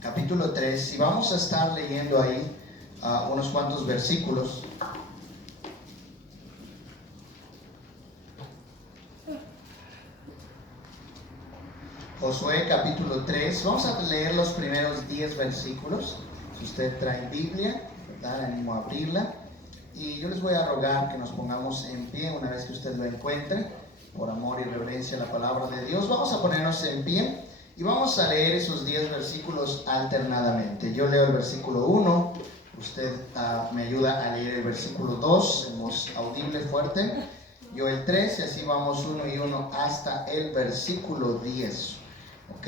capítulo 3, y vamos a estar leyendo ahí unos cuantos versículos. Josué capítulo 3, vamos a leer los primeros 10 versículos. Si usted trae Biblia, ¿verdad? Animo a abrirla. Y yo les voy a rogar que nos pongamos en pie una vez que usted lo encuentre, por amor y reverencia a la palabra de Dios. Vamos a ponernos en pie y vamos a leer esos 10 versículos alternadamente. Yo leo el versículo 1, usted me ayuda a leer el versículo 2, en voz audible, fuerte. Yo el 3, y así vamos uno y uno hasta el versículo 10. ¿Ok?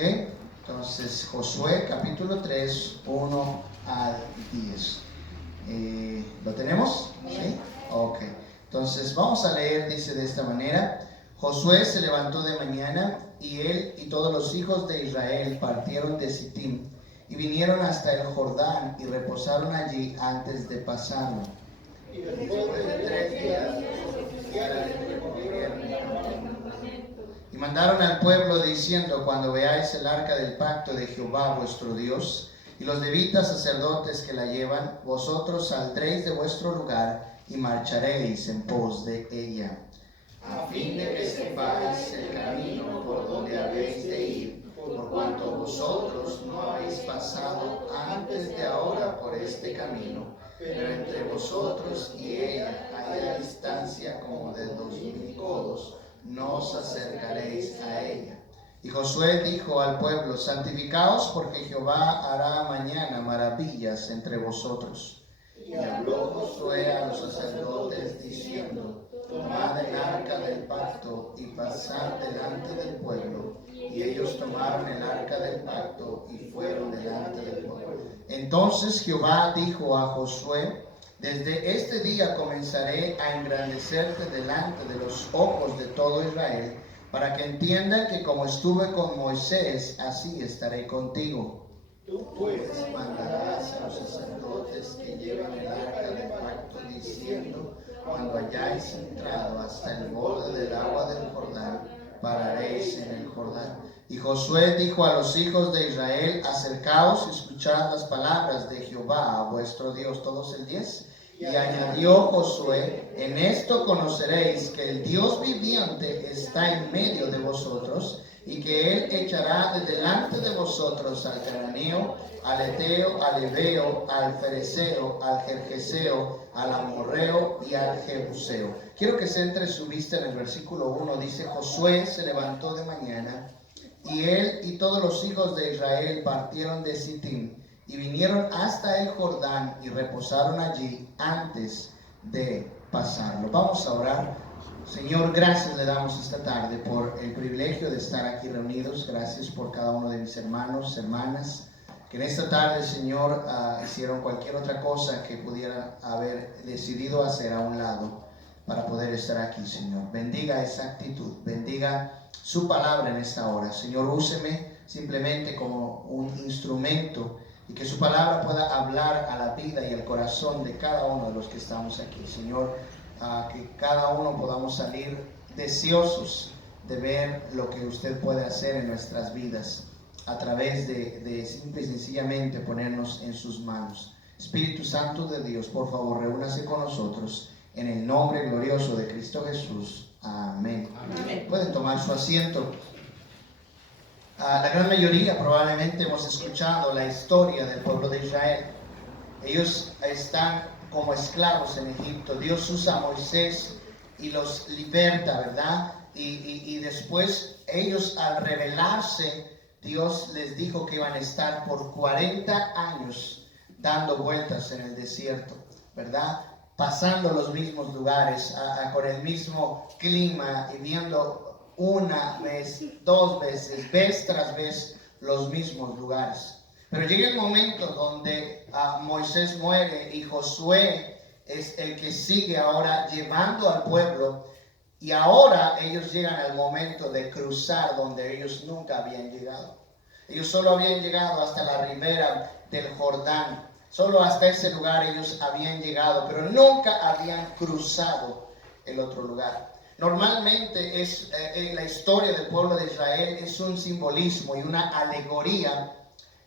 Entonces, Josué capítulo 3, 1 al 10. ¿Lo tenemos? ¿Sí? Ok. Entonces, vamos a leer, dice de esta manera: Josué se levantó de mañana, y él y todos los hijos de Israel partieron de Sittim, y vinieron hasta el Jordán, y reposaron allí antes de pasarlo. Y después de 3 días, y mandaron al pueblo diciendo: cuando veáis el arca del pacto de Jehová vuestro Dios, y los levitas sacerdotes que la llevan, vosotros saldréis de vuestro lugar y marcharéis en pos de ella, a fin de que sepáis el camino por donde habéis de ir, por cuanto vosotros no habéis pasado antes de ahora por este camino, pero entre vosotros y ella hay a distancia como de 2000 codos, no os acercaréis a ella. Y Josué dijo al pueblo: santificaos, porque Jehová hará mañana maravillas entre vosotros. Y habló Josué a los sacerdotes diciendo: tomad el arca del pacto y pasad delante del pueblo. Y ellos tomaron el arca del pacto y fueron delante del pueblo. Entonces Jehová dijo a Josué: desde este día comenzaré a engrandecerte delante de los ojos de todo Israel, para que entiendan que como estuve con Moisés, así estaré contigo. Tú pues mandarás a los sacerdotes que llevan el arca del pacto, diciendo: cuando hayáis entrado hasta el borde del agua del Jordán, pararéis en el Jordán. Y Josué dijo a los hijos de Israel: acercaos y escuchad las palabras de Jehová vuestro Dios. Todos el 10. Y añadió Josué: en esto conoceréis que el Dios viviente está en medio de vosotros, y que él echará de delante de vosotros al cananeo, al eteo, al heveo, al fereceo, al gergeseo, al amorreo y al jebuseo. Quiero que centre su vista en el versículo 1. Dice: Josué se levantó de mañana, y él y todos los hijos de Israel partieron de Sittim, y vinieron hasta el Jordán y reposaron allí antes de pasarlo. Vamos a orar. Señor, gracias le damos esta tarde por el privilegio de estar aquí reunidos. Gracias por cada uno de mis hermanos, hermanas, que en esta tarde, Señor, hicieron cualquier otra cosa que pudieran haber decidido hacer a un lado para poder estar aquí, Señor. Bendiga esa actitud, bendiga su palabra en esta hora. Señor, úseme simplemente como un instrumento, y que su palabra pueda hablar a la vida y al corazón de cada uno de los que estamos aquí. Señor, que cada uno podamos salir deseosos de ver lo que usted puede hacer en nuestras vidas a través de simple y sencillamente ponernos en sus manos. Espíritu Santo de Dios, por favor, reúnase con nosotros en el nombre glorioso de Cristo Jesús. Amén. Amén. Pueden tomar su asiento. La gran mayoría probablemente hemos escuchado la historia del pueblo de Israel. Ellos están como esclavos en Egipto. Dios usa a Moisés y los liberta, ¿verdad? Y después ellos, al rebelarse, Dios les dijo que iban a estar por 40 años dando vueltas en el desierto, ¿verdad? Pasando los mismos lugares, con el mismo clima, y viendo una vez, 2 veces, vez tras vez, los mismos lugares. Pero llega el momento donde Moisés muere, y Josué es el que sigue ahora llevando al pueblo, y ahora ellos llegan al momento de cruzar donde ellos nunca habían llegado. Ellos solo habían llegado hasta la ribera del Jordán, solo hasta ese lugar ellos habían llegado, pero nunca habían cruzado el otro lugar. Normalmente la historia del pueblo de Israel es un simbolismo y una alegoría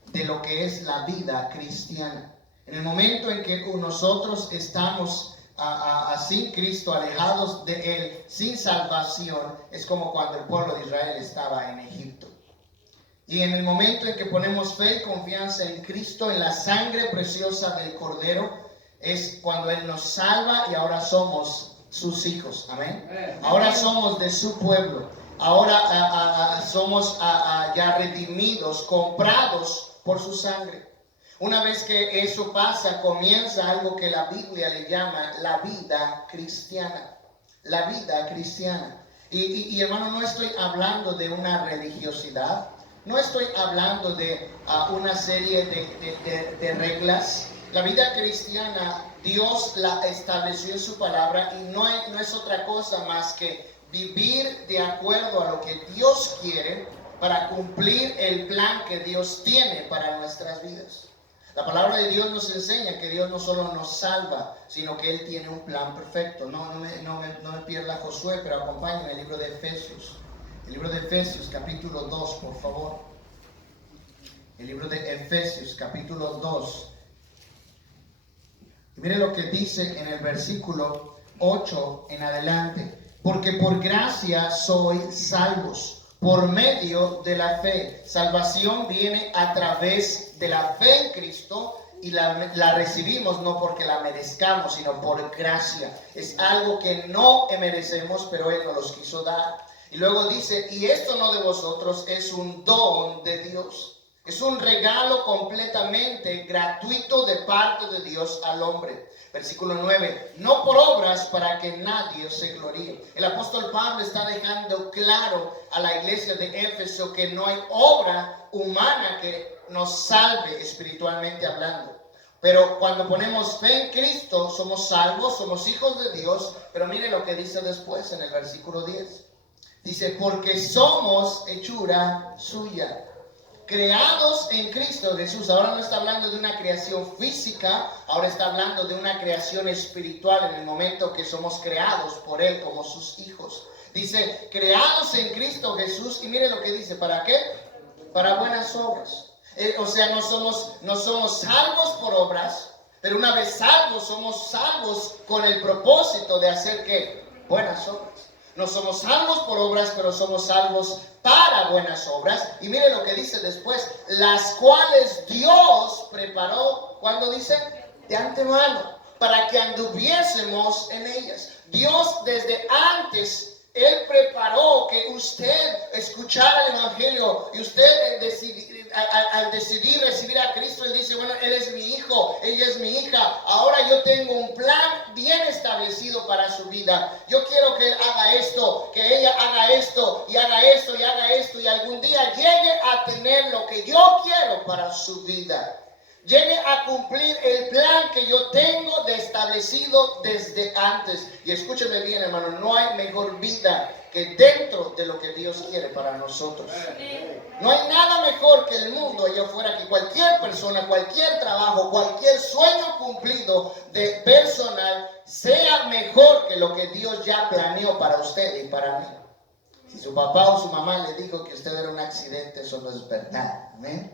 de lo que es la vida cristiana. En el momento en que nosotros estamos sin Cristo, alejados de Él, sin salvación, es como cuando el pueblo de Israel estaba en Egipto. Y en el momento en que ponemos fe y confianza en Cristo, en la sangre preciosa del Cordero, es cuando Él nos salva y ahora somos sus hijos. Amén. Ahora somos de su pueblo. Ahora somos ya redimidos, comprados por su sangre. Una vez que eso pasa, comienza algo que la Biblia le llama la vida cristiana. La vida cristiana. Y hermano, no estoy hablando de una religiosidad. No estoy hablando de una serie de reglas. La vida cristiana, Dios la estableció en su palabra y no es otra cosa más que vivir de acuerdo a lo que Dios quiere para cumplir el plan que Dios tiene para nuestras vidas. La palabra de Dios nos enseña que Dios no solo nos salva, sino que Él tiene un plan perfecto. No me pierda Josué, pero acompáñenme el libro de Efesios. El libro de Efesios, capítulo 2, por favor. El libro de Efesios, capítulo 2. Y mire lo que dice en el versículo 8 en adelante. Porque por gracia sois salvos, por medio de la fe. Salvación viene a través de la fe en Cristo y la recibimos no porque la merezcamos, sino por gracia. Es algo que no merecemos, pero Él nos los quiso dar. Y luego dice, y esto no de vosotros, es un don de Dios. Es un regalo completamente gratuito de parte de Dios al hombre. Versículo 9, no por obras para que nadie se gloríe. El apóstol Pablo está dejando claro a la iglesia de Éfeso que no hay obra humana que nos salve espiritualmente hablando. Pero cuando ponemos fe en Cristo, somos salvos, somos hijos de Dios. Pero mire lo que dice después en el versículo 10. Dice, porque somos hechura suya, creados en Cristo Jesús. Ahora no está hablando de una creación física, ahora está hablando de una creación espiritual en el momento que somos creados por Él como sus hijos. Dice, creados en Cristo Jesús, y mire lo que dice, ¿para qué? Para buenas obras. O sea, no somos salvos por obras, pero una vez salvos, somos salvos con el propósito de hacer ¿qué? Buenas obras. No somos salvos por obras, pero somos salvos para buenas obras. Y mire lo que dice después, las cuales Dios preparó, ¿cuándo dice? De antemano, para que anduviésemos en ellas. Dios desde antes, Él preparó que usted escuchara el Evangelio y usted al decidir recibir a Cristo, Él dice, bueno, Él es mi hijo, ella es mi hija, ahora yo tengo un plan bien establecido para su vida. Yo quiero que Él haga esto, que ella haga esto, y haga esto, y haga esto, y algún día llegue a tener lo que yo quiero para su vida. Llegue a cumplir el plan que yo tengo establecido desde antes. Y escúcheme bien, hermano, no hay mejor vida que dentro de lo que Dios quiere para nosotros. No hay nada mejor que el mundo allá afuera, que cualquier persona, cualquier trabajo, cualquier sueño cumplido de personal sea mejor que lo que Dios ya planeó para usted y para mí. Si su papá o su mamá le dijo que usted era un accidente, eso no es verdad. ¿Amén?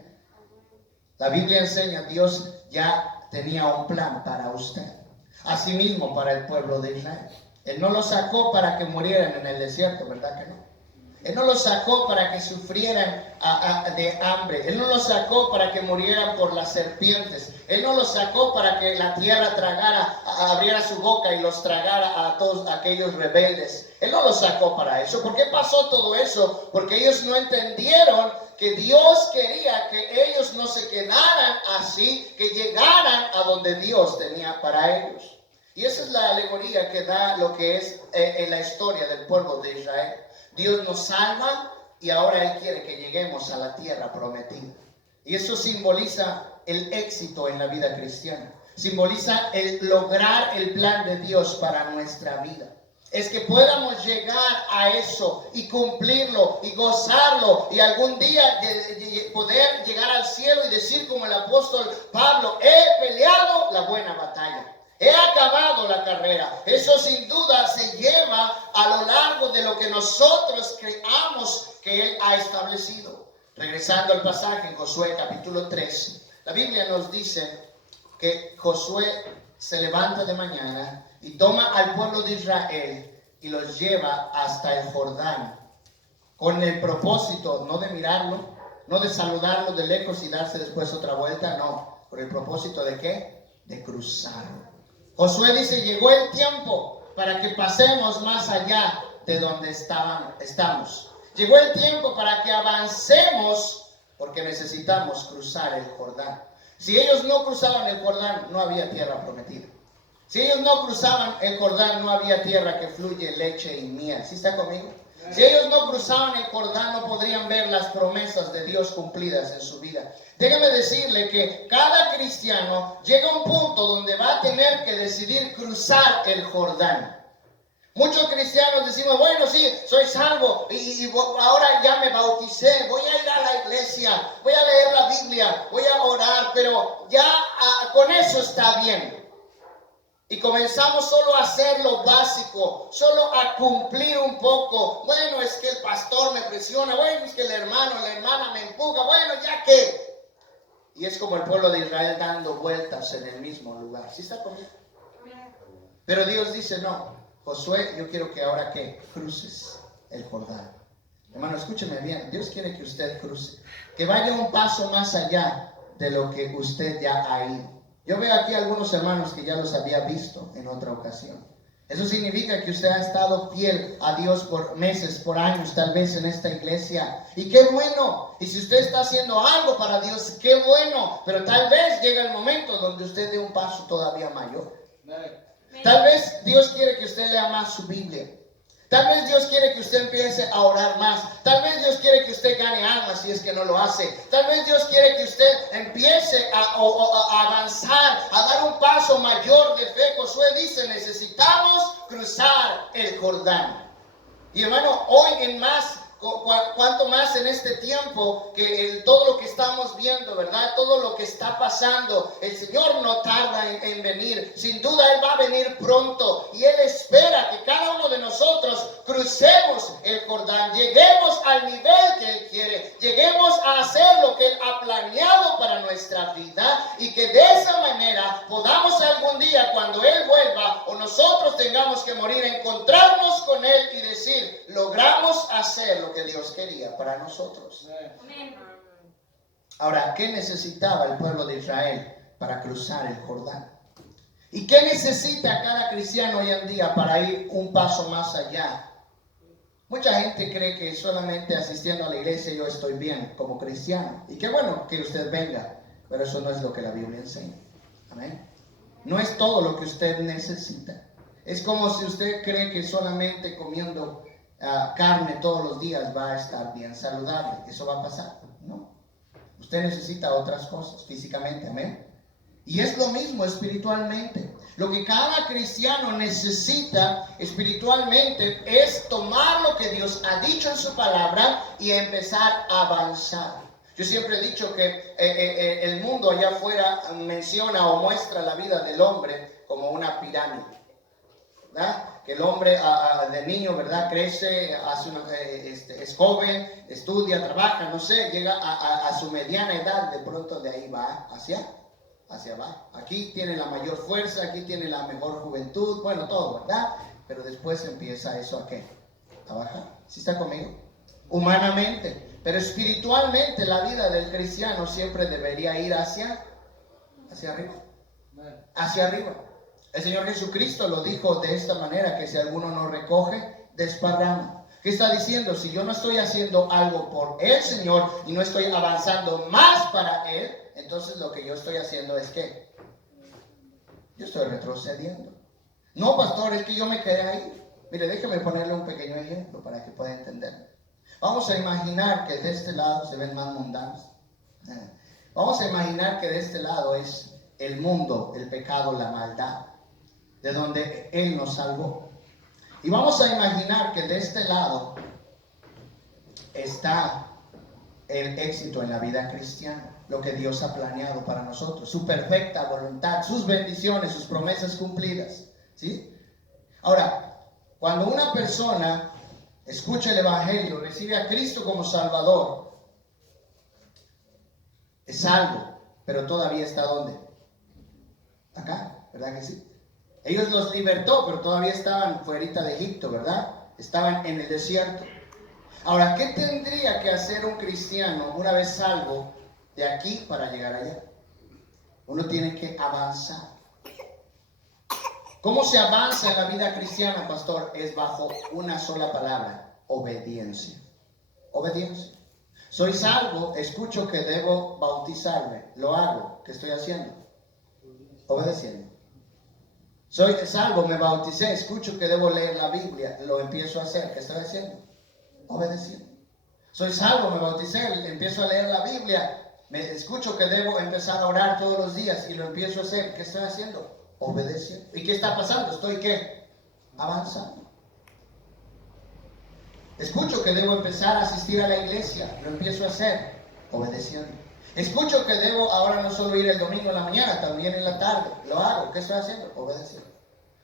La Biblia enseña, Dios ya tenía un plan para usted. Asimismo para el pueblo de Israel. Él no los sacó para que murieran en el desierto, ¿verdad que no? Él no los sacó para que sufrieran de hambre. Él no los sacó para que murieran por las serpientes. Él no los sacó para que la tierra abriera su boca y los tragara a todos aquellos rebeldes. Él no los sacó para eso. ¿Por qué pasó todo eso? Porque ellos no entendieron que Dios quería que ellos no se quedaran así, que llegaran a donde Dios tenía para ellos. Y esa es la alegoría que da lo que es en la historia del pueblo de Israel. Dios nos salva y ahora Él quiere que lleguemos a la tierra prometida. Y eso simboliza el éxito en la vida cristiana. Simboliza el lograr el plan de Dios para nuestra vida. Es que podamos llegar a eso y cumplirlo y gozarlo y algún día poder llegar al cielo y decir como el apóstol Pablo, he peleado la buena batalla. He acabado la carrera. Eso sin duda se lleva a lo largo de lo que nosotros creamos que Él ha establecido. Regresando al pasaje en Josué capítulo 3, la Biblia nos dice que Josué se levanta de mañana y toma al pueblo de Israel y los lleva hasta el Jordán, con el propósito no de mirarlo, no de saludarlo de lejos y darse después otra vuelta, no, con el propósito de ¿qué? De cruzar. Josué dice, llegó el tiempo para que pasemos más allá de donde estamos. Llegó el tiempo para que avancemos porque necesitamos cruzar el Jordán. Si ellos no cruzaban el Jordán, no había tierra prometida. Si ellos no cruzaban el Jordán, no había tierra que fluye leche y miel. ¿Sí está conmigo? Si ellos no cruzaban el Jordán, no podrían ver las promesas de Dios cumplidas en su vida. Déjame decirle que cada cristiano llega a un punto donde va a tener que decidir cruzar el Jordán. Muchos cristianos decimos, bueno, sí, soy salvo y ahora ya me bauticé, voy a ir a la iglesia, voy a leer la Biblia, voy a orar, pero ya con eso está bien. Y comenzamos solo a hacer lo básico, solo a cumplir un poco. Bueno, es que el pastor me presiona, bueno, es que el hermano, la hermana me empuja, bueno, ya que. Y es como el pueblo de Israel dando vueltas en el mismo lugar. ¿Sí está conmigo? Pero Dios dice, no, Josué, yo quiero que ahora que cruces el Jordán. Hermano, escúcheme bien, Dios quiere que usted cruce, que vaya un paso más allá de lo que usted ya ha ido. Yo veo aquí algunos hermanos que ya los había visto en otra ocasión. Eso significa que usted ha estado fiel a Dios por meses, por años, tal vez en esta iglesia. Y qué bueno. Y si usted está haciendo algo para Dios, qué bueno. Pero tal vez llega el momento donde usted dé un paso todavía mayor. Tal vez Dios quiere que usted lea más su Biblia. Tal vez Dios quiere que usted empiece a orar más. Tal vez Dios quiere que usted gane almas si es que no lo hace. Tal vez Dios quiere que usted empiece a avanzar, a dar un paso mayor de fe. Josué dice, necesitamos cruzar el Jordán. Y hermano, hoy en más, cuanto más en este tiempo, que todo lo que estamos viendo, ¿verdad? Todo lo que está pasando, el Señor no tarda en venir. Sin duda Él va a venir pronto. Y Él espera que cada uno de nosotros crucemos el Jordán, lleguemos al nivel que Él quiere, lleguemos a hacer lo que Él ha planeado para nuestra vida, y que de esa manera podamos algún día, cuando Él vuelva o nosotros tengamos que morir, encontrarnos con Él y decir, logramos hacer lo que Dios quería para nosotros. Ahora, ¿qué necesitaba el pueblo de Israel para cruzar el Jordán? ¿Y qué necesita cada cristiano hoy en día para ir un paso más allá? Mucha gente cree que solamente asistiendo a la iglesia yo estoy bien como cristiano. Y qué bueno que usted venga, pero eso no es lo que la Biblia enseña. Amén. No es todo lo que usted necesita. Es como si usted cree que solamente comiendo carne todos los días va a estar bien saludable. Eso va a pasar. No. Usted necesita otras cosas físicamente. Amén. Y es lo mismo espiritualmente. Lo que cada cristiano necesita espiritualmente es tomar lo que Dios ha dicho en su palabra y empezar a avanzar. Yo siempre he dicho que el mundo allá afuera menciona o muestra la vida del hombre como una pirámide, ¿verdad? Que el hombre de niño, ¿verdad? Crece, es joven, estudia, trabaja, no sé, llega a su mediana edad, de pronto de ahí va hacia abajo. Aquí tiene la mayor fuerza, aquí tiene la mejor juventud, bueno, todo, ¿verdad? Pero después empieza eso ¿a qué? A bajar. ¿Sí está conmigo? Humanamente. Pero espiritualmente la vida del cristiano siempre debería ir hacia arriba. Hacia arriba. El Señor Jesucristo lo dijo de esta manera, que si alguno no recoge, desparrama. ¿Qué está diciendo? Si yo no estoy haciendo algo por el Señor y no estoy avanzando más para Él, entonces lo que yo estoy haciendo es que yo estoy retrocediendo. No, pastor, es que yo me quedé ahí. Mire, déjeme ponerle un pequeño ejemplo para que pueda entender. Vamos a imaginar que de este lado se ven más mundanos. Vamos a imaginar que de este lado es el mundo, el pecado, la maldad, de donde Él nos salvó. Y vamos a imaginar que de este lado está el éxito en la vida cristiana, lo que Dios ha planeado para nosotros, su perfecta voluntad, sus bendiciones, sus promesas cumplidas, ¿sí? Ahora, cuando una persona escucha el Evangelio, recibe a Cristo como Salvador, es salvo, pero todavía está ¿dónde? Acá, ¿verdad que sí? Ellos los libertó, pero todavía estaban fuera de Egipto, ¿verdad? Estaban en el desierto. Ahora, ¿qué tendría que hacer un cristiano una vez salvo de aquí para llegar allá? Uno tiene que avanzar. ¿Cómo se avanza en la vida cristiana, pastor? Es bajo una sola palabra: obediencia. Obediencia. Soy salvo, escucho que debo bautizarme, lo hago. ¿Qué estoy haciendo? Obedeciendo. Soy salvo, me bauticé, escucho que debo leer la Biblia, lo empiezo a hacer. ¿Qué estoy haciendo? Obedeciendo. Soy salvo, me bauticé, empiezo a leer la Biblia, escucho que debo empezar a orar todos los días y lo empiezo a hacer. ¿Qué estoy haciendo? Obedeciendo. ¿Y qué está pasando? Estoy ¿qué? Avanzando. Escucho que debo empezar a asistir a la iglesia, lo empiezo a hacer. Obedeciendo. Escucho que debo ahora no solo ir el domingo en la mañana, también en la tarde. Lo hago. ¿Qué estoy haciendo? Obedeciendo.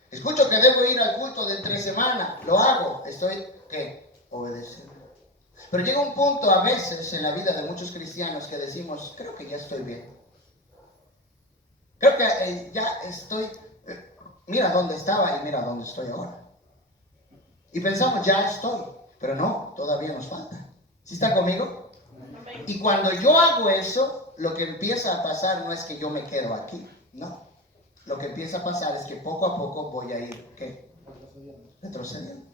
Escucho que debo ir al culto de entre semana. Lo hago. Estoy ¿qué? Obedeciendo. Pero llega un punto a veces en la vida de muchos cristianos que decimos: creo que ya estoy bien. Creo que ya estoy. Mira dónde estaba y mira dónde estoy ahora. Y pensamos: ya estoy. Pero no, todavía nos falta. ¿Sí está conmigo? Y cuando yo hago eso, lo que empieza a pasar no es que yo me quedo aquí, no. Lo que empieza a pasar es que poco a poco voy a ir, ¿qué? Retrocediendo.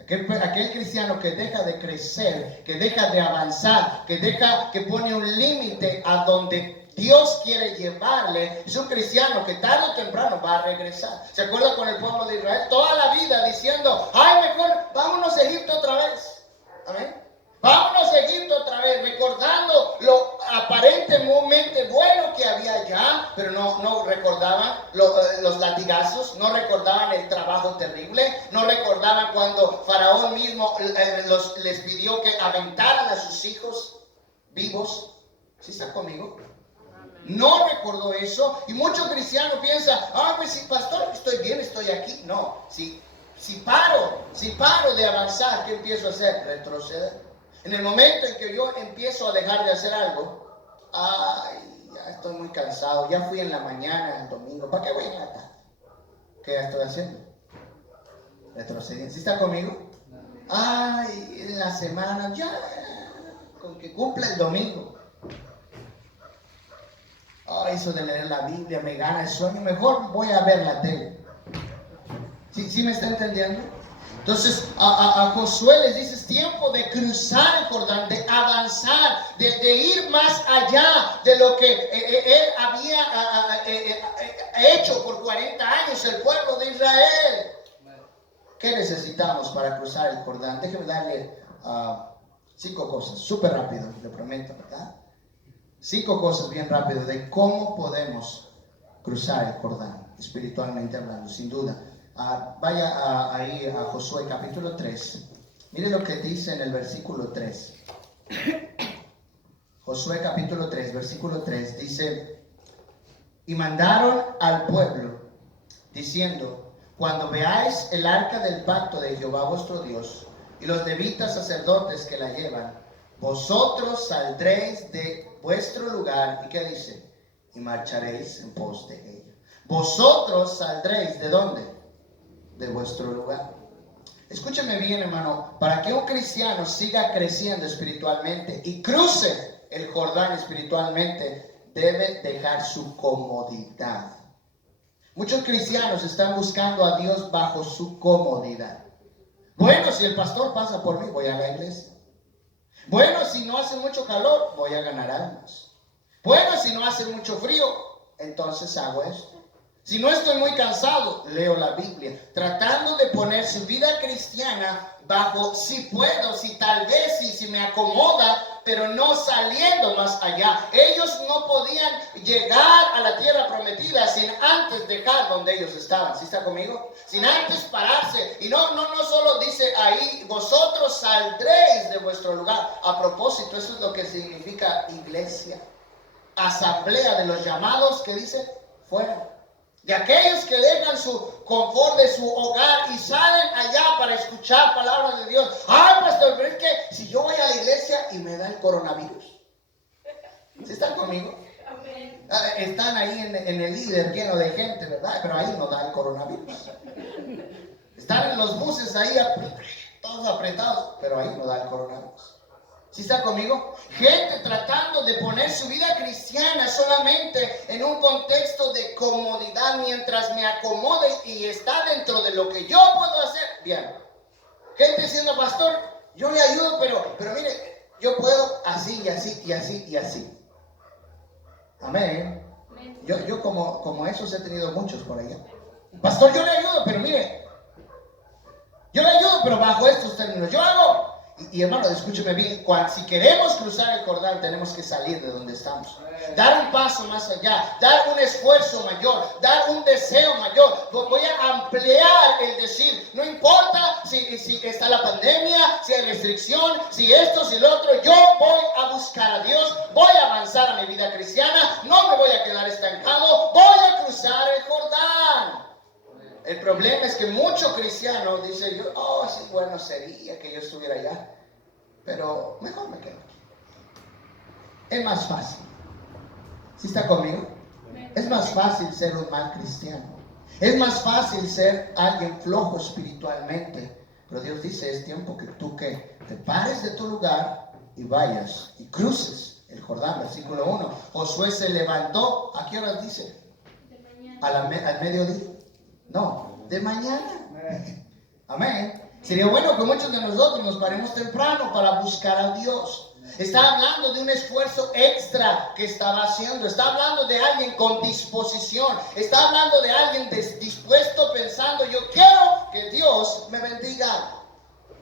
Aquel cristiano que deja de crecer, que deja de avanzar, que pone un límite a donde Dios quiere llevarle, es un cristiano que tarde o temprano va a regresar. ¿Se acuerda con el pueblo de Israel? Toda la vida diciendo: ay, mejor vámonos a Egipto otra vez. Amén. Vámonos a Egipto otra vez, recordando lo aparentemente bueno que había allá, pero no recordaban los latigazos, no recordaban el trabajo terrible, no recordaban cuando Faraón mismo les pidió que aventaran a sus hijos vivos. ¿Sí está conmigo? No recordó eso, y muchos cristianos piensan: ah, pues sí, pastor, estoy bien, estoy aquí. No, si paro de avanzar, ¿qué empiezo a hacer? Retroceder. En el momento en que yo empiezo a dejar de hacer algo, ay, ya estoy muy cansado, ya fui en la mañana, el domingo, ¿para qué voy en la tarde? ¿Qué estoy haciendo? Retrocediendo. ¿Sí está conmigo? Ay, en la semana, ya, con que cumpla el domingo. Ay, eso de leer la Biblia me gana el sueño, mejor voy a ver la tele. ¿Sí me está entendiendo? Entonces a Josué les dice: es tiempo de cruzar el Jordán, de avanzar, de ir más allá de lo que él había hecho por 40 años el pueblo de Israel. ¿Qué necesitamos para cruzar el Jordán? Déjenme darle 5 cosas, súper rápido, le prometo, ¿verdad? 5 cosas bien rápido de cómo podemos cruzar el Jordán, espiritualmente hablando, sin duda. Vaya ahí a Josué capítulo 3. Mire lo que dice en el versículo 3. Josué capítulo 3, versículo 3 dice: y mandaron al pueblo diciendo: cuando veáis el arca del pacto de Jehová vuestro Dios y los levitas sacerdotes que la llevan, vosotros saldréis de vuestro lugar. ¿Y qué dice? Y marcharéis en pos de ella. Vosotros saldréis ¿de dónde? De vuestro lugar. Escúcheme bien, hermano. Para que un cristiano siga creciendo espiritualmente y cruce el Jordán espiritualmente, debe dejar su comodidad. Muchos cristianos están buscando a Dios bajo su comodidad. Bueno, si el pastor pasa por mí, voy a la iglesia. Bueno, si no hace mucho calor, voy a ganar almas. Bueno, si no hace mucho frío, entonces hago esto. Si no estoy muy cansado, leo la Biblia, tratando de poner su vida cristiana bajo si puedo, si tal vez, si me acomoda, pero no saliendo más allá. Ellos no podían llegar a la tierra prometida sin antes dejar donde ellos estaban. ¿Sí está conmigo? Sin antes pararse. Y no solo dice ahí: vosotros saldréis de vuestro lugar. A propósito, eso es lo que significa iglesia. Asamblea de los llamados, que dice, fuera. De aquellos que dejan su confort de su hogar y salen allá para escuchar palabras de Dios. Ay, pastor, pero es que si yo voy a la iglesia y me da el coronavirus, ¿Sí están conmigo? Están ahí en el líder lleno de gente, ¿verdad? Pero ahí no da el coronavirus. Están en los buses ahí todos apretados, pero ahí no da el coronavirus. ¿Sí está conmigo? Gente tratando de poner su vida cristiana solamente en un contexto de comodidad mientras me acomode y está dentro de lo que yo puedo hacer. Bien. Gente diciendo, pastor, yo le ayudo, pero mire, yo puedo así y así y así y así. Amén. Yo como esos he tenido muchos por allá. Pastor, yo le ayudo, pero mire, yo le ayudo, pero bajo estos términos. Yo hago. Y hermano, escúcheme bien, si queremos cruzar el Jordán, tenemos que salir de donde estamos. Dar un paso más allá, dar un esfuerzo mayor, dar un deseo mayor. Voy a ampliar el decir, no importa si está la pandemia, si hay restricción, si esto, si lo otro, yo voy a buscar a Dios, voy a avanzar a mi vida cristiana, no me voy a quedar estancado, voy a cruzar el Jordán. El problema es que muchos cristianos dicen, sí, bueno sería que yo estuviera allá, pero mejor me quedo aquí. Es más fácil. ¿Sí está conmigo? Es más fácil ser un mal cristiano. Es más fácil ser alguien flojo espiritualmente. Pero Dios dice, es tiempo que tú te pares de tu lugar y vayas y cruces el Jordán. Versículo 1. Josué se levantó, ¿a qué horas dice? Al mediodía. No, de mañana. Amén. Sería bueno que muchos de nosotros nos paremos temprano para buscar a Dios. Está hablando de un esfuerzo extra que estaba haciendo. Está hablando de alguien con disposición. Está hablando de alguien dispuesto pensando, yo quiero que Dios me bendiga.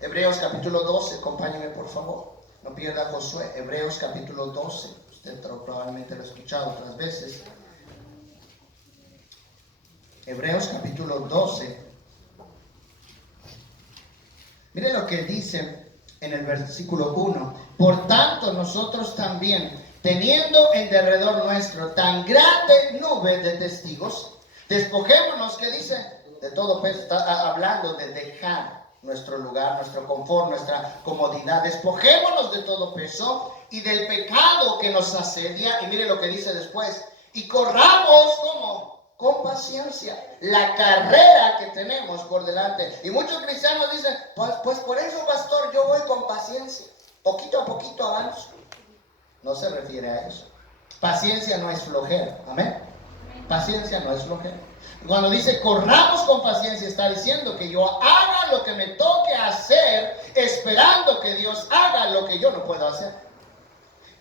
Hebreos capítulo 12, acompáñenme por favor. No pierda Josué. Hebreos capítulo 12. Usted probablemente lo ha escuchado otras veces. Hebreos capítulo 12. Mire lo que dice en el versículo 1. Por tanto, nosotros también, teniendo en derredor nuestro tan grande nube de testigos, despojémonos, ¿qué dice? De todo peso. Está hablando de dejar nuestro lugar, nuestro confort, nuestra comodidad. Despojémonos de todo peso y del pecado que nos asedia. Y mire lo que dice después. Y corramos, ¿cómo? Con paciencia la carrera que tenemos por delante. Y muchos cristianos dicen, pues por eso, pastor, yo voy con paciencia, poquito a poquito avanzo. No se refiere a eso. Paciencia no es flojera. Amén. Paciencia no es flojera. Cuando dice corramos con paciencia, está diciendo que yo haga lo que me toque hacer, esperando que Dios haga lo que yo no puedo hacer,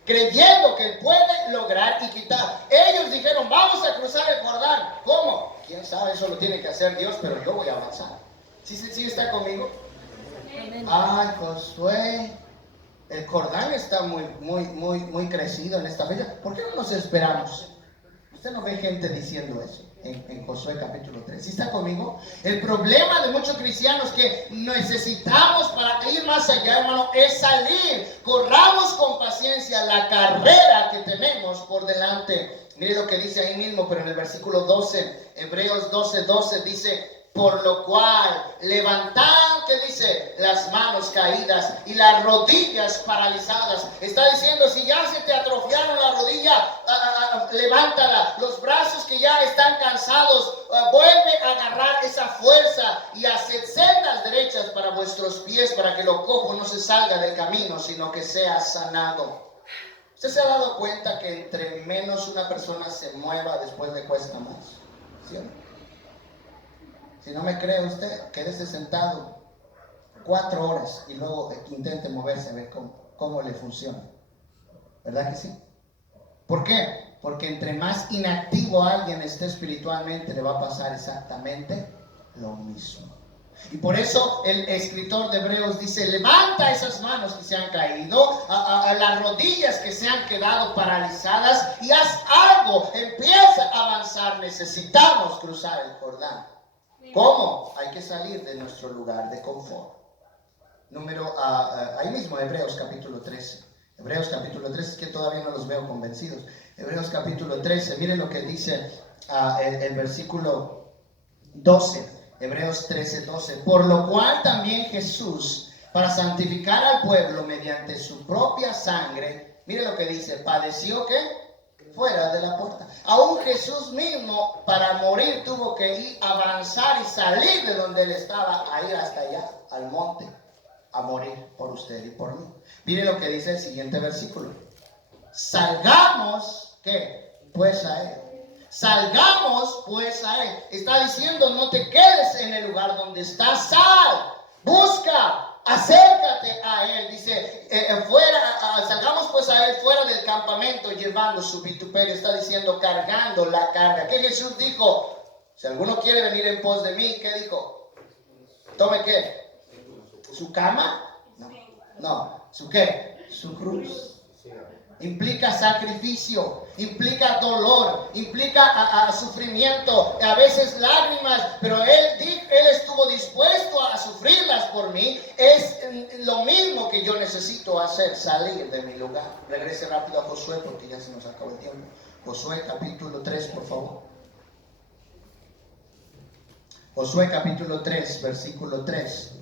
creyendo que Él puede lograr y quitar. Ellos dijeron, vamos a cruzar el Jordán. ¿Cómo? ¿Quién sabe? Eso lo tiene que hacer Dios, pero yo voy a avanzar. ¿Sí está conmigo? Ay, Josué, el Jordán está muy crecido en esta fecha. ¿Por qué no nos esperamos? Usted no ve gente diciendo eso en Josué capítulo 3. ¿Sí está conmigo? El problema de muchos cristianos que necesitamos para ir más allá, hermano, es salir. Corramos con paciencia la carrera que tenemos por delante. Mire lo que dice ahí mismo, pero en el versículo 12, Hebreos 12 dice, por lo cual levantad, ¿qué dice? Las manos caídas y las rodillas paralizadas. Está diciendo, si ya se te atrofiaron la rodilla, levántala. Los brazos que ya están cansados, vuelve a agarrar esa fuerza y haced sendas derechas para vuestros pies, para que lo cojo no se salga del camino, sino que sea sanado. ¿Usted se ha dado cuenta que entre menos una persona se mueva, después le cuesta más? ¿Sí o no? Si no me cree usted, quédese sentado 4 horas y luego intente moverse a ver cómo le funciona. ¿Verdad que sí? ¿Por qué? Porque entre más inactivo alguien esté espiritualmente, le va a pasar exactamente lo mismo. Y por eso el escritor de Hebreos dice, levanta esas manos que se han caído, a las rodillas que se han quedado paralizadas y haz algo, empieza a avanzar. Necesitamos cruzar el Jordán. ¿Cómo? Hay que salir de nuestro lugar de confort. Ahí mismo, Hebreos capítulo 13. Hebreos capítulo 13, es que todavía no los veo convencidos. Hebreos capítulo 13, miren lo que dice el versículo 12. Hebreos 13, 12. Por lo cual también Jesús, para santificar al pueblo mediante su propia sangre, Mire lo que dice, padeció ¿qué? Fuera de la puerta. Aún Jesús mismo para morir tuvo que ir, avanzar y salir de donde él estaba, a ir hasta allá, al monte, a morir por usted y por mí. Mire lo que dice el siguiente versículo. Salgamos, ¿qué? Pues a él. Salgamos pues a él. Está diciendo, no te quedes en el lugar donde estás, sal, busca, acércate a él. Dice, salgamos pues a él fuera del campamento llevando su vituperio. Está diciendo, cargando la carga. ¿Qué Jesús dijo? Si alguno quiere venir en pos de mí, ¿qué dijo? Tome ¿qué? ¿Su cama? No. ¿Su qué? Su cruz. Implica sacrificio, implica dolor, implica sufrimiento, a veces lágrimas, pero él estuvo dispuesto a sufrirlas por mí. Es lo mismo que yo necesito hacer, salir de mi lugar. Regrese rápido a Josué porque ya se nos acabó el tiempo. Josué capítulo 3, por favor. Josué capítulo 3, versículo 3.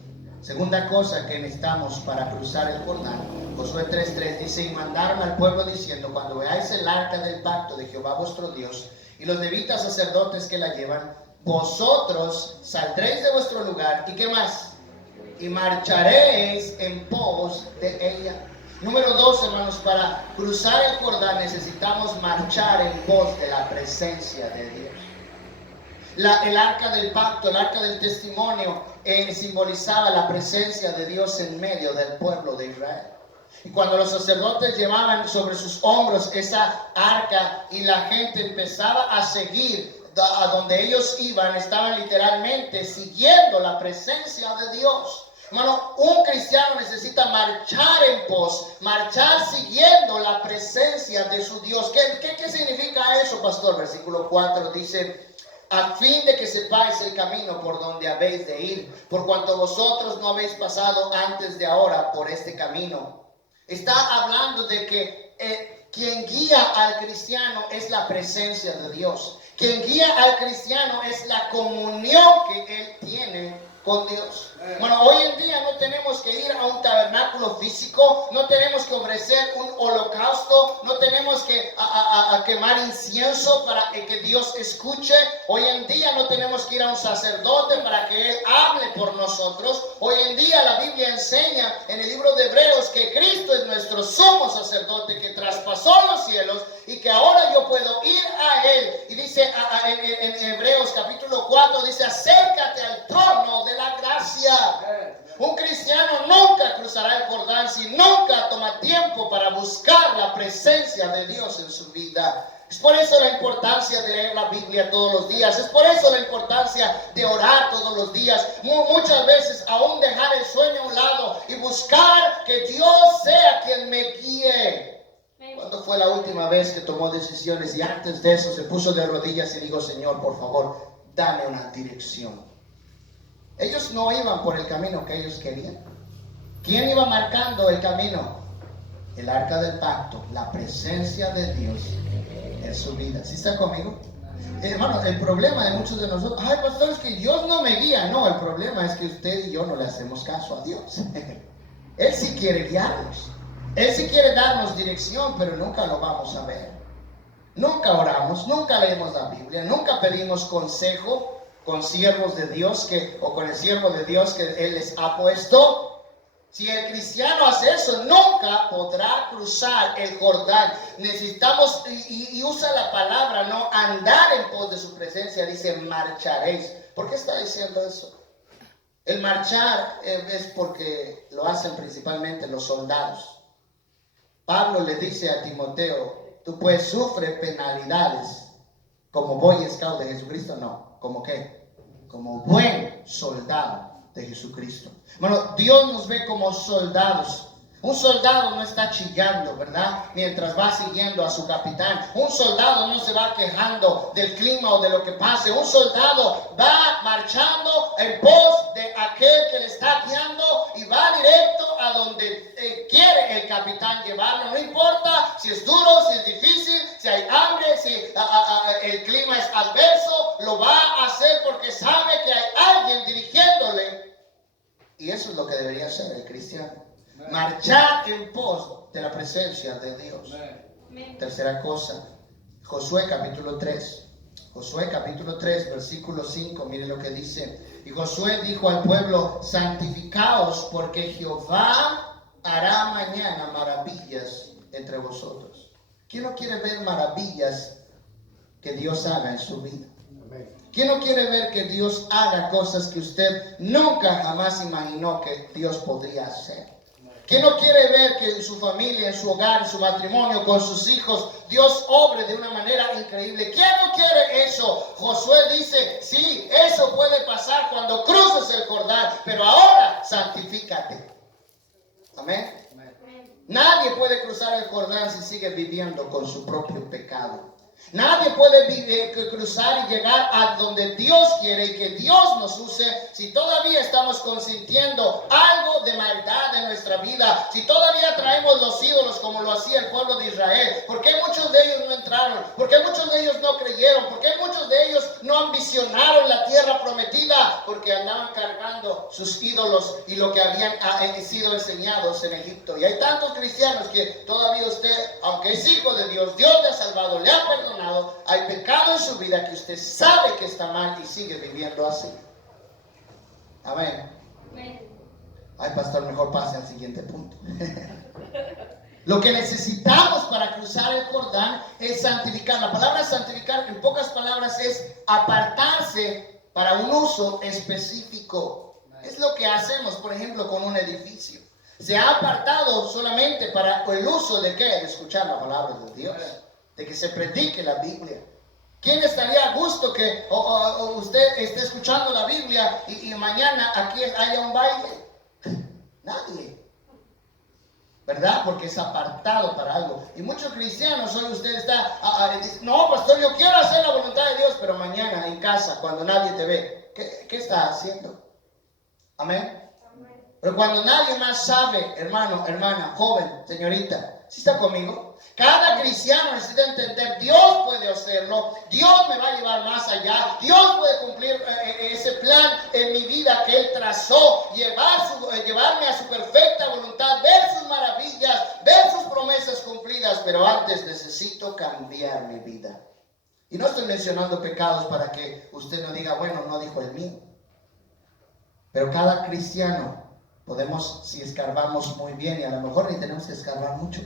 Segunda cosa que necesitamos para cruzar el Jordán. Josué 3:3 dice, y mandaron al pueblo diciendo, cuando veáis el arca del pacto de Jehová vuestro Dios y los levitas sacerdotes que la llevan, vosotros saldréis de vuestro lugar. ¿Y qué más? Y marcharéis en pos de ella. Número 2, hermanos, para cruzar el Jordán necesitamos marchar en pos de la presencia de Dios. El arca del pacto, el arca del testimonio, simbolizaba la presencia de Dios en medio del pueblo de Israel. Y cuando los sacerdotes llevaban sobre sus hombros esa arca y la gente empezaba a seguir a donde ellos iban, estaban literalmente siguiendo la presencia de Dios. Hermano, un cristiano necesita marchar en pos, marchar siguiendo la presencia de su Dios. ¿Qué significa eso, pastor? Versículo 4 dice, a fin de que sepáis el camino por donde habéis de ir, por cuanto vosotros no habéis pasado antes de ahora por este camino. Está hablando de que quien guía al cristiano es la presencia de Dios. Quien guía al cristiano es la comunión que él tiene con Dios. Bueno, hoy en día no tenemos que ir a un tabernáculo físico, no tenemos que ofrecer un holocausto, no tenemos que quemar incienso para que Dios escuche. Hoy en día no tenemos que ir a un sacerdote para que Él hable por nosotros. Hoy en día la Biblia enseña en el libro de Hebreos que Cristo es nuestro sumo sacerdote que traspasó los cielos y que ahora yo puedo ir a Él. Y dice en Hebreos capítulo 4, dice, acércate al trono de la gracia. Un cristiano nunca cruzará el Jordán si nunca toma tiempo para buscar la presencia de Dios en su vida. Es por eso la importancia de leer la Biblia todos los días. Es por eso la importancia de orar todos los días. Muchas veces aún dejar el sueño a un lado y buscar que Dios sea quien me guíe. ¿Cuándo fue la última vez que tomó decisiones y antes de eso se puso de rodillas y dijo, Señor, por favor, dame una dirección? Ellos no iban por el camino que ellos querían. ¿Quién iba marcando el camino? El arca del pacto, la presencia de Dios en su vida. ¿Sí está conmigo? Hermano, el problema de muchos de nosotros, ay, pastor, es que Dios no me guía. No, el problema es que usted y yo no le hacemos caso a Dios. Él sí quiere guiarnos. Él sí quiere darnos dirección, pero nunca lo vamos a ver. Nunca oramos, nunca leemos la Biblia, nunca pedimos consejo con siervos de Dios o con el siervo de Dios que Él les ha puesto. Si el cristiano hace eso, nunca podrá cruzar el Jordán. Necesitamos, y usa la palabra, no andar en pos de su presencia, dice marcharéis. ¿Por qué está diciendo eso? El marchar es porque lo hacen principalmente los soldados. Pablo le dice a Timoteo, tú pues sufres penalidades como Boy Scout de Jesucristo, no. ¿Como qué? Como buen soldado de Jesucristo. Bueno, Dios nos ve como soldados. Un soldado no está chillando, ¿verdad? Mientras va siguiendo a su capitán. Un soldado no se va quejando del clima o de lo que pase. Un soldado va marchando en pos de aquel que le está guiando y va directo a donde quiere el capitán llevarlo. No importa si es duro, si es difícil, si hay hambre, si el clima es adverso, lo va a hacer porque sabe que hay alguien dirigiéndole. Y eso es lo que debería hacer el cristiano. Marchar en pos de la presencia de Dios. Tercera cosa, Josué capítulo 3. Josué capítulo 3, versículo 5, mire lo que dice. Y Josué dijo al pueblo: santificaos, porque Jehová hará mañana maravillas entre vosotros. ¿Quién no quiere ver maravillas que Dios haga en su vida? ¿Quién no quiere ver que Dios haga cosas que usted nunca jamás imaginó que Dios podría hacer? ¿Quién no quiere ver que en su familia, en su hogar, en su matrimonio, con sus hijos, Dios obre de una manera increíble? ¿Quién no quiere eso? Josué dice: sí, eso puede pasar cuando cruces el Jordán, pero ahora santifícate. Amén. Nadie puede cruzar el Jordán si sigue viviendo con su propio pecado. Nadie puede cruzar y llegar a donde Dios quiere y que Dios nos use si todavía estamos consintiendo algo de maldad en nuestra vida, si todavía traemos los ídolos como lo hacía el pueblo de Israel. ¿Por qué muchos de ellos no entraron? ¿Por qué muchos de ellos no creyeron? ¿Por qué muchos de ellos no ambicionaron la tierra prometida? Porque andaban cargando sus ídolos y lo que habían sido enseñados en Egipto. Y hay tantos cristianos que todavía usted, aunque es hijo de Dios, Dios le ha salvado, le ha perdonado, hay pecado en su vida que usted sabe que está mal y sigue viviendo así. Amén. Ay, pastor, mejor pase al siguiente punto. Lo que necesitamos para cruzar el Jordán es santificar. La palabra santificar, en pocas palabras, es apartarse para un uso específico. Es lo que hacemos, por ejemplo, con un edificio. Se ha apartado solamente para el uso de ¿qué? De escuchar la palabra de Dios, de que se predique la Biblia. ¿Quién estaría a gusto que usted esté escuchando la Biblia y mañana aquí haya un baile? Nadie, ¿verdad? Porque es apartado para algo. Y muchos cristianos hoy usted está, no, pastor, yo quiero hacer la voluntad de Dios, pero mañana en casa, cuando nadie te ve, ¿qué está haciendo? Amén. Pero cuando nadie más sabe, hermano, hermana, joven, señorita, ¿sí está conmigo? Cada cristiano necesita entender: Dios puede hacerlo, Dios me va a llevar más allá, Dios puede cumplir ese plan en mi vida que Él trazó, llevarme a su perfecta voluntad, ver sus maravillas, ver sus promesas cumplidas, pero antes necesito cambiar mi vida. Y no estoy mencionando pecados para que usted no diga: bueno, no dijo el mío. Pero cada cristiano podemos, si escarbamos muy bien, y a lo mejor ni tenemos que escarbar mucho,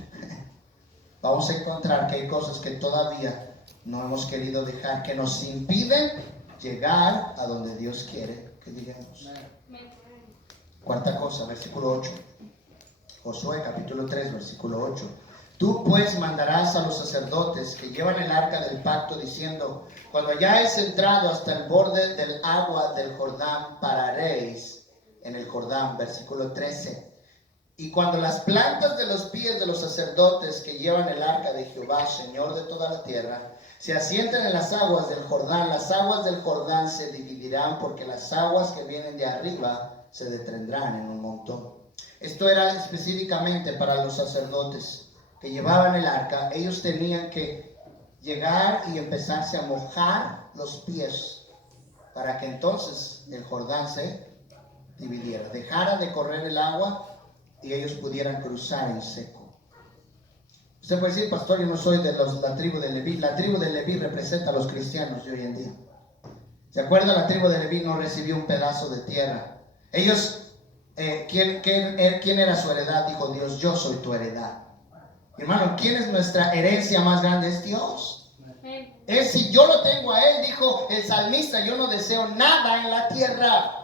vamos a encontrar que hay cosas que todavía no hemos querido dejar, que nos impiden llegar a donde Dios quiere que lleguemos. Cuarta cosa, versículo 8. Josué capítulo 3, versículo 8. Tú pues mandarás a los sacerdotes que llevan el arca del pacto, diciendo: cuando hayáis entrado hasta el borde del agua del Jordán, pararéis en el Jordán. Versículo 13. Y cuando las plantas de los pies de los sacerdotes que llevan el arca de Jehová, Señor de toda la tierra, se asienten en las aguas del Jordán, las aguas del Jordán se dividirán, porque las aguas que vienen de arriba se detendrán en un montón. Esto era específicamente para los sacerdotes que llevaban el arca. Ellos tenían que llegar y empezarse a mojar los pies para que entonces el Jordán se dividiera, dejara de correr el agua y ellos pudieran cruzar en seco. Usted puede decir: pastor, yo no soy de la tribu de Leví. La tribu de Leví representa a los cristianos de hoy en día. ¿Se acuerda? La tribu de Leví no recibió un pedazo de tierra. Ellos, ¿quién era su heredad? Dijo Dios: yo soy tu heredad. Hermano, ¿quién es nuestra herencia más grande? Es Dios. Es si yo lo tengo a Él, dijo el salmista: yo no deseo nada en la tierra.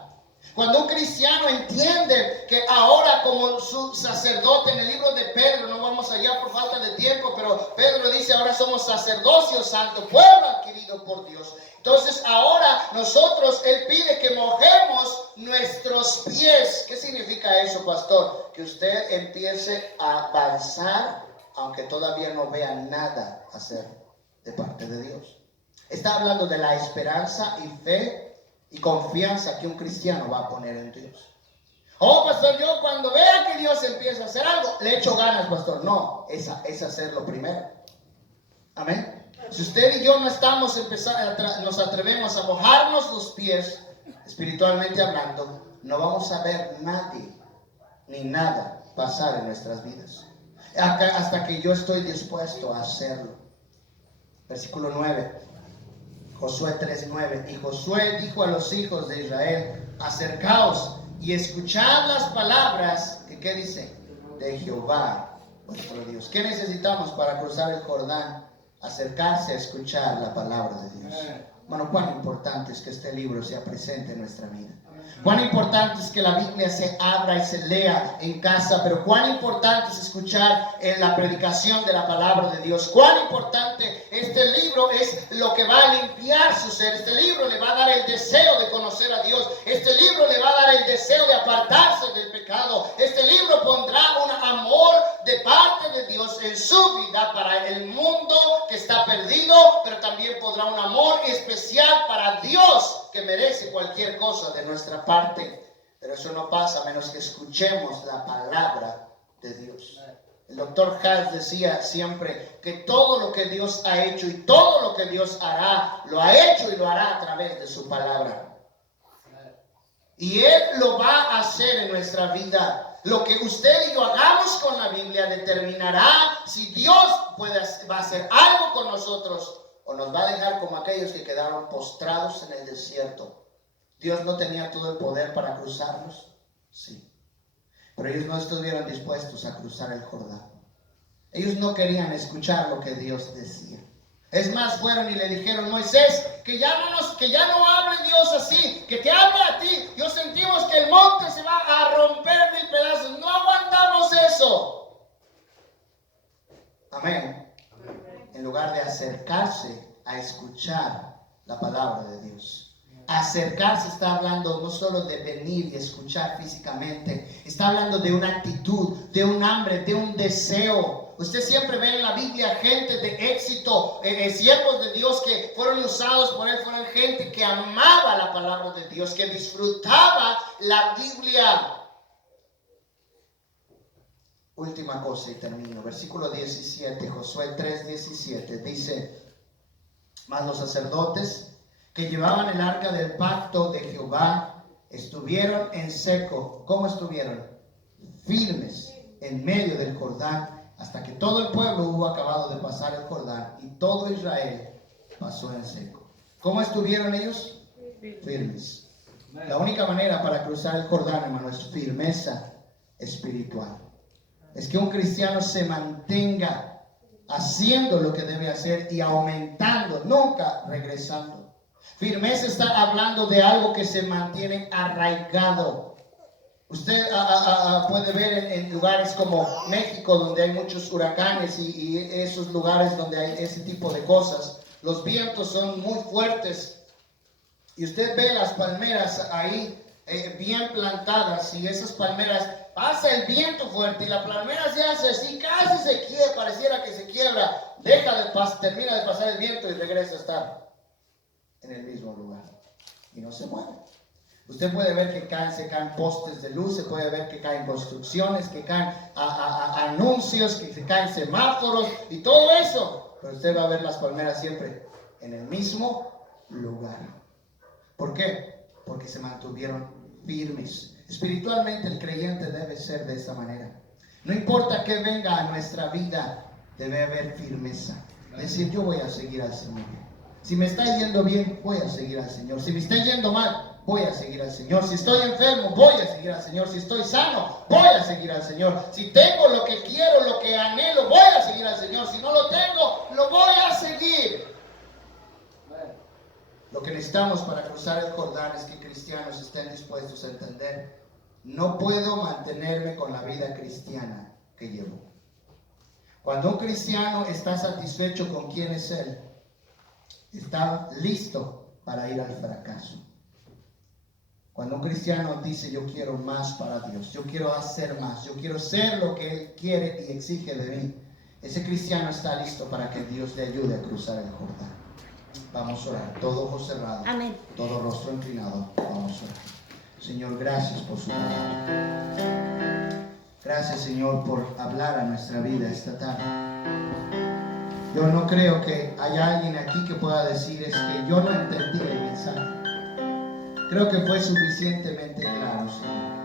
Cuando un cristiano entiende que ahora, como su sacerdote, en el libro de Pedro, no vamos allá por falta de tiempo, pero Pedro dice: ahora somos sacerdocio santo, pueblo adquirido por Dios. Entonces ahora nosotros, Él pide que mojemos nuestros pies. ¿Qué significa eso, pastor? Que usted empiece a avanzar, aunque todavía no vea nada hacer de parte de Dios. Está hablando de la esperanza y fe y confianza que un cristiano va a poner en Dios. Oh, pastor, yo cuando vea que Dios empieza a hacer algo, le echo ganas, pastor. No, es hacerlo primero. Amén. Si usted y yo no estamos nos atrevemos a mojarnos los pies, espiritualmente hablando, no vamos a ver nadie ni nada pasar en nuestras vidas. Hasta que yo estoy dispuesto a hacerlo. Versículo 9. Josué 3:9. Y Josué dijo a los hijos de Israel: acercaos y escuchad las palabras que, ¿qué dice? De Jehová vuestro Dios. ¿Qué necesitamos para cruzar el Jordán? Acercarse a escuchar la palabra de Dios. Bueno, cuán importante es que este libro sea presente en nuestra vida. Cuán importante es que la Biblia se abra y se lea en casa, pero cuán importante es escuchar la predicación de la palabra de Dios. Cuán importante este libro es lo que va a limpiar su ser. Este libro le va a dar el deseo de conocer a Dios. Este libro le va a dar el deseo de apartarse del pecado. Este libro pondrá un amor de parte de Dios en su vida para el mundo que está perdido, pero también pondrá un amor especial para Dios, que merece cualquier cosa de nuestra parte. Pero eso no pasa a menos que escuchemos la palabra de Dios. El doctor Haas decía siempre que todo lo que Dios ha hecho y todo lo que Dios hará, lo ha hecho y lo hará a través de su palabra. Y Él lo va a hacer en nuestra vida. Lo que usted y yo hagamos con la Biblia determinará si Dios va a hacer algo con nosotros o nos va a dejar como aquellos que quedaron postrados en el desierto. Dios no tenía todo el poder para cruzarlos, sí, pero ellos no estuvieron dispuestos a cruzar el Jordán. Ellos no querían escuchar lo que Dios decía. Es más, fueron y le dijeron: Moisés, que ya no hable Dios así, que te hable a ti. Yo sentimos que el monte se va a romper en mil pedazos. No aguantamos eso. Amén. En lugar de acercarse a escuchar la palabra de Dios. Acercarse está hablando no solo de venir y escuchar físicamente, está hablando de una actitud, de un hambre, de un deseo. Usted siempre ve en la Biblia gente de éxito, siervos de Dios que fueron usados por Él, fueron gente que amaba la palabra de Dios, que disfrutaba la Biblia. Última cosa y termino. Versículo 17, Josué 3:17 dice: mas los sacerdotes que llevaban el arca del pacto de Jehová estuvieron en seco. ¿Cómo estuvieron? Firmes en medio del Jordán, hasta que todo el pueblo hubo acabado de pasar el Jordán y todo Israel pasó en seco. ¿Cómo estuvieron ellos? Firmes. La única manera para cruzar el Jordán, hermano, es firmeza espiritual. Es que un cristiano se mantenga haciendo lo que debe hacer y aumentando, nunca regresando. Firmeza está hablando de algo que se mantiene arraigado. Usted puede ver en lugares como México, donde hay muchos huracanes y esos lugares donde hay ese tipo de cosas, los vientos son muy fuertes y usted ve las palmeras ahí bien plantadas, y esas palmeras pasa el viento fuerte y la palmera se hace así, casi se quiebra, pareciera que se quiebra, termina de pasar el viento y regresa a estar en el mismo lugar y no se mueve. Usted puede ver que se caen postes de luz, se puede ver que caen construcciones, que caen anuncios, que se caen semáforos y todo eso, pero usted va a ver las palmeras siempre en el mismo lugar. ¿Por qué? Porque se mantuvieron firmes. Espiritualmente el creyente debe ser de esa manera. No importa qué venga a nuestra vida, debe haber firmeza. Es decir, yo voy a seguir al Señor. Si me está yendo bien, voy a seguir al Señor. Si me está yendo mal, voy a seguir al Señor. Si estoy enfermo, voy a seguir al Señor. Si estoy sano, voy a seguir al Señor. Si tengo lo que quiero, lo que anhelo, voy a seguir al Señor. Si no lo tengo, lo voy a seguir. Lo que necesitamos para cruzar el Jordán es que cristianos estén dispuestos a entender: no puedo mantenerme con la vida cristiana que llevo. Cuando un cristiano está satisfecho con quién es él, está listo para ir al fracaso. Cuando un cristiano dice: yo quiero más para Dios, yo quiero hacer más, yo quiero ser lo que Él quiere y exige de mí, ese cristiano está listo para que Dios le ayude a cruzar el Jordán. Vamos a orar, todo ojo cerrado, amén, todo rostro inclinado. Vamos a orar. Señor, gracias por su palabra. Gracias, Señor, por hablar a nuestra vida esta tarde. Yo no creo que haya alguien aquí que pueda decir: es que yo no entendí el mensaje. Creo que fue suficientemente claro, Señor.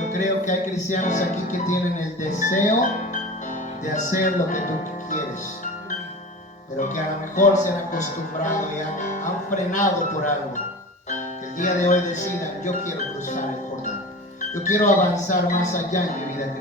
Yo creo que hay cristianos aquí que tienen el deseo de hacer lo que tú quieres, pero que a lo mejor se han acostumbrado y han frenado por algo. Que el día de hoy decidan: yo quiero cruzar el Jordán, yo quiero avanzar más allá en mi vida cristiana.